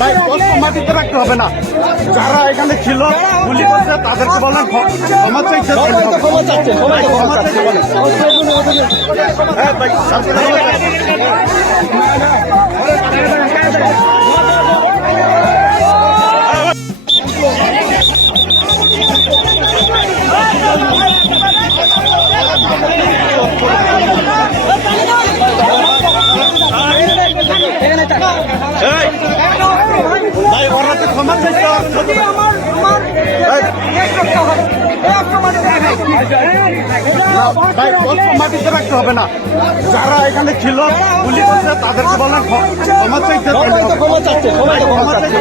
ভাই প্রশ্ন মাটিতে রাখতে হবে না। যারা এখানে ছিল গুলি করছে তাদেরকে বলেন ক্ষমা ক্ষমা চাচ্ছে ক্ষমা বলেন। হ্যাঁ ভাই মাটিতে রাখতে হবে না যারা এখানে ছিল গুলি করছে তাদেরকে বলেন ক্ষমা চাইতে ক্ষমা চাচ্ছে ক্ষমা চাচ্ছে